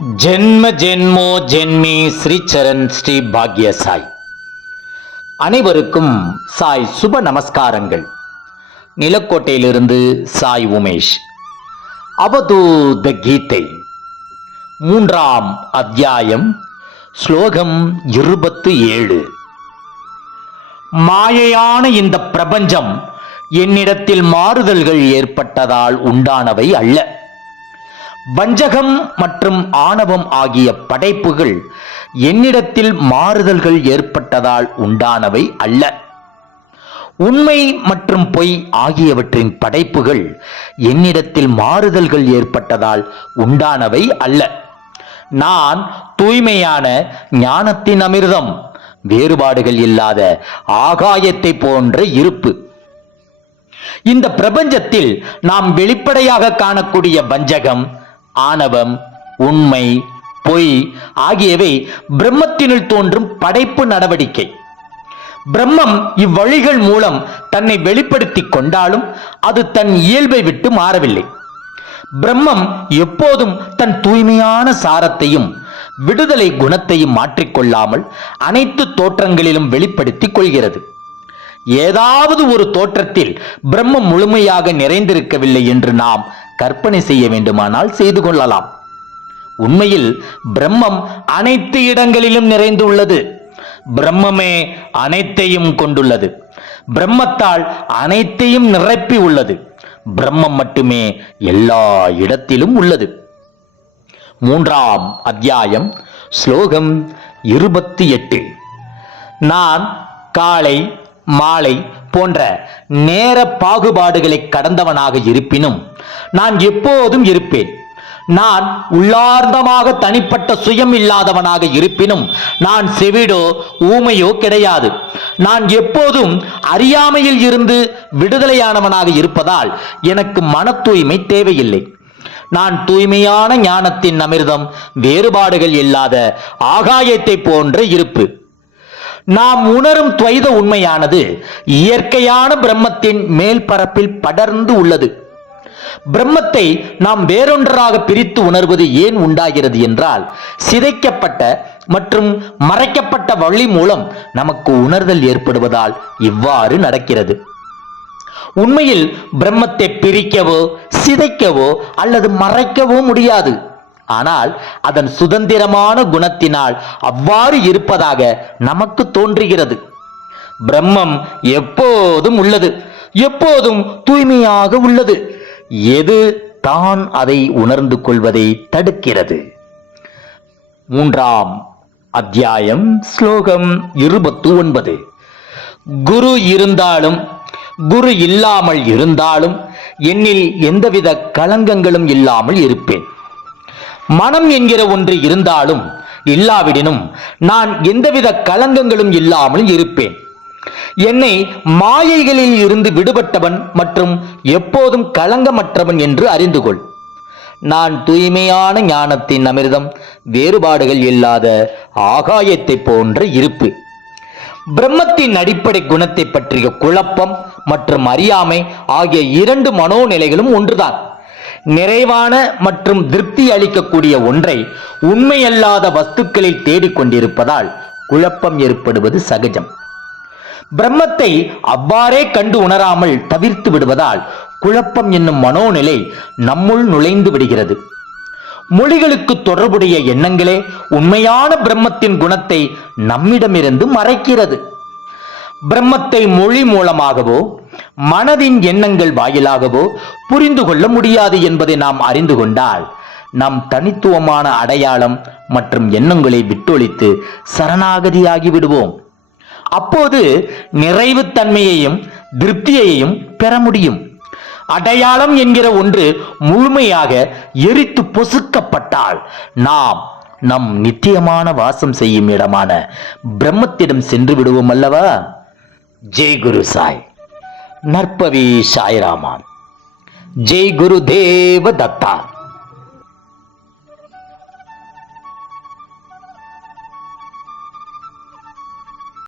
ஜென்ம ஜென்மோ ஜென்மி ஸ்ரீச்சரண் ஸ்ரீ பாக்ய சாய் அனைவருக்கும் சாய் சுப நமஸ்காரங்கள். நிலக்கோட்டையிலிருந்து சாய் உமேஷ். அவதூத கீதை. மூன்றாம் அத்தியாயம் ஸ்லோகம் இருபத்து ஏழு. மாயையான இந்த பிரபஞ்சம் என்னிடத்தில் மாறுதல்கள் ஏற்பட்டதால் உண்டானவை அல்ல. வஞ்சகம் மற்றும் ஆணவம் ஆகிய படைப்புகள் என்னிடத்தில் மாறுதல்கள் ஏற்பட்டதால் உண்டானவை அல்ல. உண்மை மற்றும் பொய் ஆகியவற்றின் படைப்புகள் என்னிடத்தில் மாறுதல்கள் ஏற்பட்டதால் உண்டானவை அல்ல. நான் தூய்மையான ஞானத்தின் அமிர்தம் வேறுபாடுகள் இல்லாத ஆகாயத்தை போன்ற இருப்பு. இந்த பிரபஞ்சத்தில் நாம் வெளிப்படையாக காணக்கூடிய வஞ்சகம் ஆணவம் உண்மை பொய் ஆகியவை பிரம்மத்தினுள் தோன்றும் படைப்பு நடவடிக்கை. பிரம்மம் இவ்வழிகள் மூலம் தன்னை வெளிப்படுத்தி கொண்டாலும் அது தன் இயல்பை விட்டு மாறவில்லை. பிரம்மம் எப்போதும் தன் தூய்மையான சாரத்தையும் விடுதலை குணத்தையும் மாற்றிக்கொள்ளாமல் அனைத்து தோற்றங்களிலும் வெளிப்படுத்திக் கொள்கிறது. ஏதாவது ஒரு தோற்றத்தில் பிரம்மம் முழுமையாக நிறைந்திருக்கவில்லை என்று நாம் கற்பனை செய்ய வேண்டுமானால் செய்து கொள்ளலாம். உண்மையில் பிரம்மம் அனைத்து இடங்களிலும் நிறைந்துள்ளது. பிரம்மமே அனைத்தையும் கொண்டுள்ளது. பிரம்மத்தால் அனைத்தையும் நிரப்பி உள்ளது. பிரம்மம் மட்டுமே எல்லா இடத்திலும் உள்ளது. மூன்றாம் அத்தியாயம் ஸ்லோகம் இருபத்தி எட்டு. நான் காலை மாலை போன்ற நேர பாகுபாடுகளை கடந்தவனாக இருப்பினும் நான் எப்போதும் இருப்பேன். நான் உள்ளார்ந்தமாக தனிப்பட்ட சுயம் இல்லாதவனாக இருப்பினும் நான் செவிடோ ஊமையோ கிடையாது. நான் எப்போதும் அறியாமையில் இருந்து விடுதலையானவனாக இருப்பதால் எனக்கு மன தூய்மை தேவையில்லை. நான் தூய்மையான ஞானத்தின் அமிர்தம் வேறுபாடுகள் இல்லாத ஆகாயத்தை போன்ற இருப்பு. நாம் உணரும் துவைத உண்மையானது இயற்கையான பிரம்மத்தின் மேல் பரப்பில் படர்ந்து உள்ளது. பிரம்மத்தை நாம் வேறொன்றாக பிரித்து உணர்வது ஏன் உண்டாகிறது என்றால் சிதைக்கப்பட்ட மற்றும் மறைக்கப்பட்ட வழி மூலம் நமக்கு உணர்தல் ஏற்படுவதால் இவ்வாறு நடக்கிறது. உண்மையில் பிரம்மத்தை பிரிக்கவோ சிதைக்கவோ அல்லது மறைக்கவோ முடியாது. ஆனால் அதன் சுதந்திரமான குணத்தினால் அவ்வாறு இருப்பதாக நமக்கு தோன்றுகிறது. பிரம்மம் எப்போதும் உள்ளது. எப்போதும் தூய்மையாக உள்ளது. எது தான் அதை உணர்ந்து கொள்வதை தடுக்கிறது. மூன்றாம் அத்தியாயம் ஸ்லோகம் இருபத்து ஒன்பது குரு இருந்தாலும் குரு இல்லாமல் இருந்தாலும் என்னில் எந்தவித களங்கங்களும் இல்லாமல் இருப்பேன். மனம் என்கிற ஒன்று இருந்தாலும் இல்லாவிடினும் நான் எந்தவித கலங்கங்களும் இல்லாமல் இருப்பேன். என்னை மாயைகளில் இருந்து விடுபட்டவன் மற்றும் எப்போதும் களங்கமற்றவன் என்று அறிந்து கொள் நான் தூய்மையான ஞானத்தின் அமிர்தம் வேறுபாடுகள் இல்லாத ஆகாயத்தை போன்ற இருப்பு. பிரம்மத்தின் அடிப்படை குணத்தை பற்றிய குழப்பம் மற்றும் அறியாமை ஆகிய இரண்டு மனோநிலைகளும் ஒன்றுதான். நிறைவான மற்றும் திருப்தி அளிக்கக்கூடிய ஒன்றை உண்மையல்லாத வஸ்துக்களில் தேடிக்கொண்டிருப்பதால் குழப்பம் ஏற்படுவது சகஜம். பிரம்மத்தை அவ்வாறே கண்டு உணராமல் தவிர்த்து விடுவதால் குழப்பம் என்னும் மனோநிலை நம்முள் நுழைந்து விடுகிறது. மொழிகளுக்கு தொடர்புடைய எண்ணங்களே உண்மையான பிரம்மத்தின் குணத்தை நம்மிடமிருந்து மறைக்கிறது. பிரம்மத்தை மொழி மூலமாகவோ மனதின் எண்ணங்கள் வாயிலாகவோ புரிந்து கொள்ள முடியாது என்பதை நாம் அறிந்து கொண்டால் நம் தனித்துவமான அடையாளம் மற்றும் எண்ணங்களை விட்டொழித்து சரணாகதியாகி விடுவோம். அப்போது நிறைவுத்தன்மையையும் திருப்தியையும் பெற முடியும். அடையாளம் என்கிற ஒன்று முழுமையாக எரித்து பொசுக்கப்பட்டால் நாம் நம் நித்தியமான வாசம் செய்யும் இடமான பிரம்மத்திடம் சென்று விடுவோம் அல்லவா? ஜெய் குரு சாய். நற்பவி சாய்ராமான். ஜெய் குரு தேவ தத்தா.